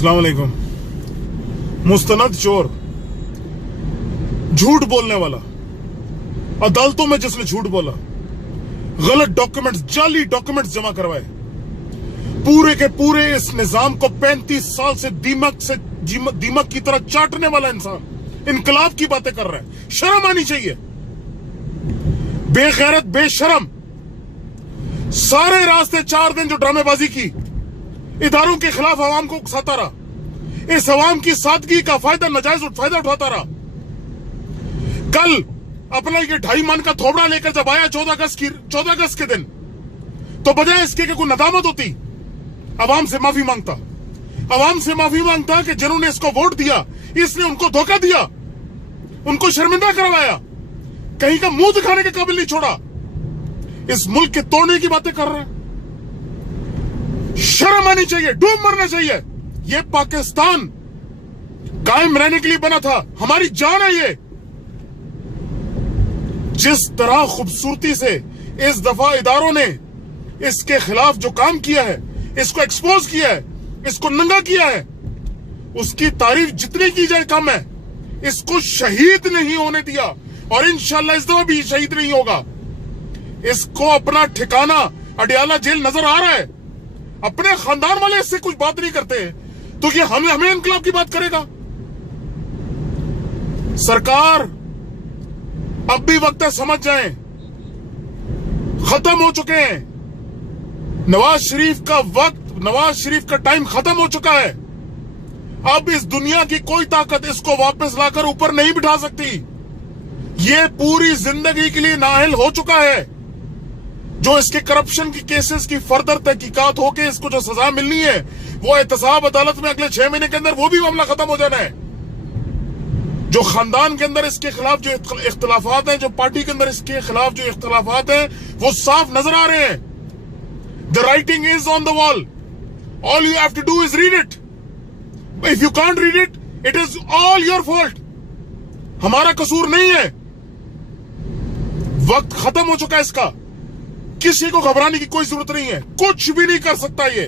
अस्सलाम वालेकुम। मुस्तनद चोर, झूठ बोलने वाला, अदालतों में जिसने झूठ बोला, गलत डॉक्यूमेंट्स, जाली डॉक्यूमेंट्स जमा करवाए, पूरे के पूरे इस निजाम को 35 साल से दीमक की तरह चाटने वाला इंसान इनकलाब की बातें कर रहा है। शर्म आनी चाहिए। बेगैरत, बेशरम, सारे रास्ते 4 दिन जो ड्रामेबाजी की, इदारों के खिलाफ आवाम को उकसाता रहा, इस आवाम की सादगी का नाजायज फायदा उठाता रहा। कल अपना ये 2.5 मन का थोबड़ा लेकर जब आया 14 अगस्त के दिन, तो बजाय इसके कि कोई नदामत होती, आवाम से माफी मांगता कि जिन्होंने इसको वोट दिया इसने उनको धोखा दिया, उनको शर्मिंदा करवाया, कहीं का मुंह दिखाने के काबिल नहीं छोड़ा। इस मुल्क के तोड़ने की बातें कर रहे हैं। शर्म आनी चाहिए, डूब मरना चाहिए। ये पाकिस्तान कायम रहने के लिए बना था, हमारी जान है ये। जिस तरह खूबसूरती से इस दफा इदारों ने इसके खिलाफ जो काम किया है, इसको एक्सपोज किया है, इसको नंगा किया है, उसकी तारीफ जितनी की जाए कम है। इसको शहीद नहीं होने दिया और इंशाल्लाह इस दफा भी शहीद नहीं होगा। इसको अपना ठिकाना अडियाला जेल नजर आ रहा है। अपने खानदान वाले इससे कुछ बात नहीं करते तो ये हमें इनकलाब की बात करेगा। सरकार, अब भी वक्त है, समझ जाएं, खत्म हो चुके हैं। नवाज शरीफ का टाइम खत्म हो चुका है। अब इस दुनिया की कोई ताकत इसको वापस लाकर ऊपर नहीं बिठा सकती। ये पूरी जिंदगी के लिए नाअहल हो चुका है। जो इसके करप्शन की केसेस की फर्दर तहकीकात होके इसको जो सजा मिलनी है, वो एहतसाब अदालत में अगले 6 महीने के अंदर वो भी मामला खत्म हो जाना है। जो खानदान के अंदर इसके खिलाफ जो इख्तलाफात हैं, जो पार्टी के अंदर इसके खिलाफ जो इख्तलाफात हैं, वो साफ नजर आ रहे हैं। The writing is on the wall. All you have to do is read it. If you can't read it, it is all your fault. हमारा कसूर नहीं है। वक्त खत्म हो चुका है इसका। किसी को घबराने की कोई जरूरत नहीं है। कुछ भी नहीं कर सकता ये।